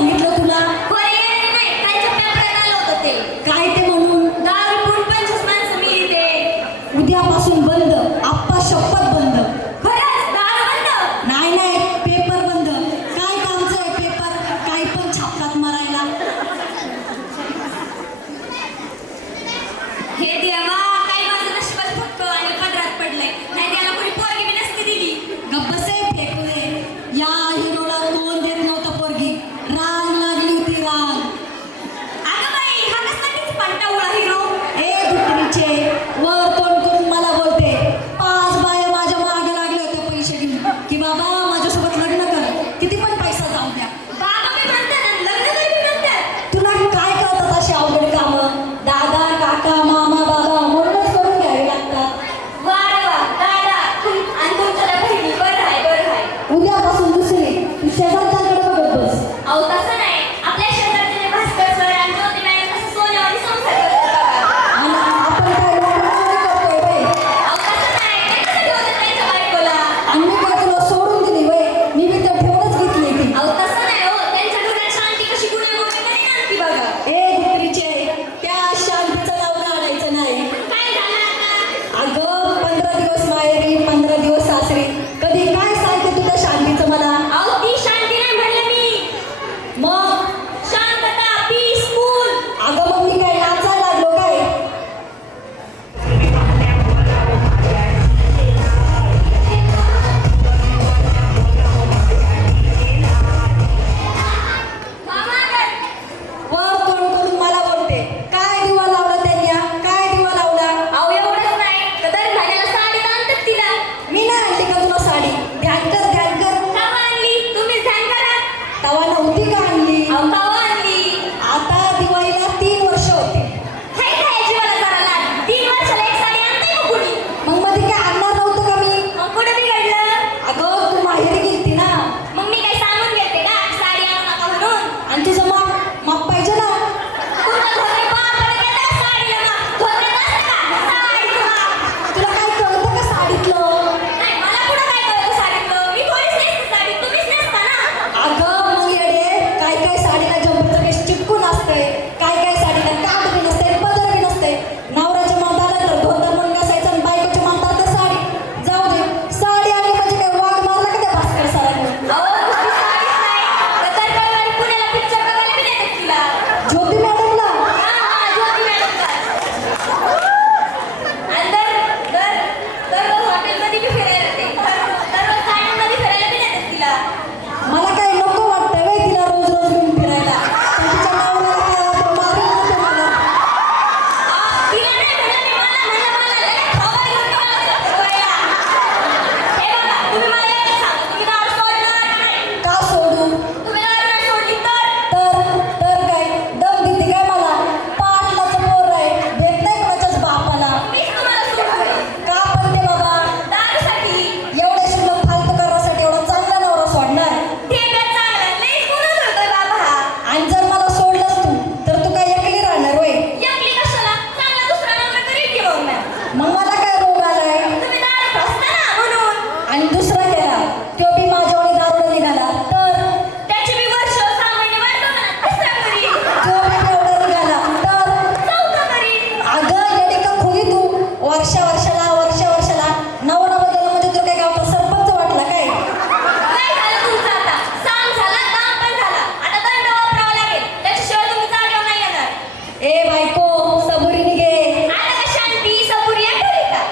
सांगितलं तुला? नाही, कालच्या पेपरात आलं होतं ते. काय ते म्हणून? 10 रुपये 25 माणसं मिली ते. उद्यापासून बंद, आप्पा शपथ बंद. खरंच दारू बंद? नाही नाही, पेपर बंद. काय कामचं आहे पेपर? काय पण छापतात मारायला. हे देवा, काय माझं नशिबात फक्त आणि पदरात पडलंय. नाही त्याला कोणी पोरगी बी नसती दिली. गप्पसे फेकुले. या हिरोला कोण देत नव्हतं पोरगी. राग लागली होती राग. अगं बाई, हा कसला किती पंटावळा हिरो. ए भित्रीचे, वर तोंड करून मला बोलते. 5 बाया माझ्या मागे लागल्या होत्या पैसे घेऊन की बाबा माझ्यासोबत लग्न कर, किती पण पैसा जाऊ द्या. बाबा मी म्हणतात आणि लग्न कर बी म्हणतात. तुला काय कळतात अशी अवघड कामं? दादा काका मामा बाबा म्हणूनच करून घ्यावी लागतात. वा रे वा, दादा आणि तुमच्या बहिणी बरं आहे, बरं आहे. उद्यापासून दुसरी तू शेजारच्याकडे बघत बस. अहो तसं नाही, आपल्या शेजारचे भास्कर सर आणि ज्योती मॅडम कसं सोन्यावानी संसार करतात बघा. आणि आपण काय लोकांना करतोय बाई. अहो तसं नाही, ते कसं ठेवतात त्यांच्या बायकोला. आणि मी काय तुला सोडून दिली बाई, मी बी तर ठेवूनच घेतली ती. अहो तसं नाही हो, त्यांच्या डोक्यात शांती कशी गुण्यागोविंद नाही आणती बघा. ए भित्रीचे, त्या शांतीचं नाव काढायचं नाही. काय झालं आता? अगं 15 दिवस माहेरी 15 दिवस सासरी, कधी काय सांगते तुझ्या शांतीचं मला? अहो ती शांती नाही म्हणलं मी, मग शांतता, पीसफुल. अगं मग मी काय नाचायला लागलो काय? वर तोंड करून मला बोलते. काय दिवा लावला त्यांनी? काय दिवा लावला? अहो एवढंच नाही, कदर घालायला साडी आणतात तिला. मी नाही आणली का तुला साडी? ध्यान कर ध्यान कर. कवा आणली? तुम्हीच ध्यान करा. तवा नव्हती का आणली? अहो कवा आणली? आता दिवाळीला 3 वर्ष होते. हाय काय जीवाला जरा लाज. 3 वर्षाला एक साडी आणते का कुणी? मग मध्ये काय आणणार नव्हतं का मी? मग कुठं बिघडलं? अगं तू माहेरी गेलती ना, मग मी काय सांगून गेलते का साडी आणू नका म्हणून? आणि तुझं माप पाहिजे ना. तुमच्या घरी बापाला गेलं का साडीला माप? घरी नसतं का साडीचं माप? तुला काय कळतं का साडीतलं? नाही, मला कुठं काय कळतं साडीतलं? मी थोडीच नेसते साडी, तुम्हीच नेसता ना. अगं मग येडे, काय काय साडीला जंपरचं काही चिटकून असतंय, काय काय साडीला काठ बी नसते, पदर बी नसते. नवऱ्याच्या मांडाला तर धोतर म्हणून नसायचं आणि बायकोच्या मांडाला तर साडी. जाऊ दे, साडी आली म्हणजे काय वाघ मारला का त्या भास्कर सरांनी? अहो, नुसती साडीच नाही, तर दरबारवाडी पुण्याला picture बघायला बी नेतात तिला. ज्योती मॅडमला हा, हा, ज्योती मॅडमला. आणि दररोज हॉटेलमध्ये बी फिरायला जाते. दररोज गार्डनमध्ये फिरायला बी नेतात तिला. मला काय नको वाटतंय बाई तिला रोज रोज घेऊन फिरायला. पण तिच्या नवऱ्याला काय मारून नको मला. तिला नाही म्हणलं मी, मला लय खबर घेऊन निघालं फिरवायला. हे बघा, तुम्ही मला एकच सांगा, तुम्ही दारू सोडणार का नाही? का सोडू? तुम्ही दारू नाही सोडली तर? तर काय दम देते काय मला? पाटलाचं पोर आहे, भेट नाही कोणाच्याच बापाला. मीच तुम्हाला सोडलं. का पण ते बाबा दारूसाठी. एवढ्या शुल्लक फालतू करासाठी एवढा चांगला नवरा सोडणार? ते तर चांगलं, लयच गुन्हा करतोय बाबा हा. आणि जर मला सोडलंस तू तर तू काय एकली राहणार होय? एकली कशाला? चांगला दुसरा नवरा करील की मग मी. मग मला काय रोग आलाय? तुम्ही दारू फसता ना म्हणून. आणि दुसरा केला तो बी माझ्यावर दारू निघाला तर? त्याची बी वर्ष सामान्य वाढलो ना, तिसरा करील. तो बी एवढा निघाला तर? चौथा करील. अगं येडी का खुली तू? वर्षाला नवरा बदलला म्हणजे तुला काय गावचा सरपंच वाटला काय? काय झालं तुमचं आता? सांग झाला, दाम पण झाला. आता दंड वापरावा लागेल. त्याच्याशिवाय तुम्ही जागेवर नाही येणार. ए बायको सबुरीने घे. आता का शांती, सबुरी आहे घरी का?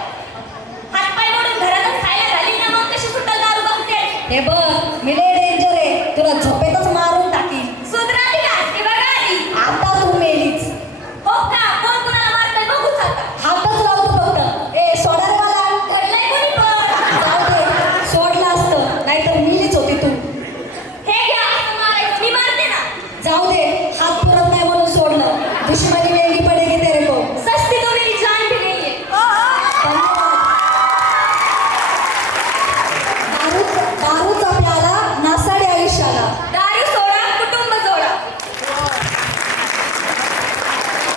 हातपाय मोडून घरातच खायला घाली ना, मग कशी सुटाल दारू बघते? हे बघ मी लय डेंजर आहे, तुला झोपेतच मारून टाकीन. सुधराली का? ती बघा आली. आता तू मेलीच. हो का? कोण कुणाला मारतंय बघूच आता. हातच लावतो फक्त. ए सोडा रे मला. घडलंय कोणी पण. जाऊ दे, सोडलं असतं नाहीतर मिलीच होती तू. हे घ्या, असं मारायचं. मी मारते ना. जाऊ दे, हात पुरत नाही म्हणून सोडलं. दुश्मनी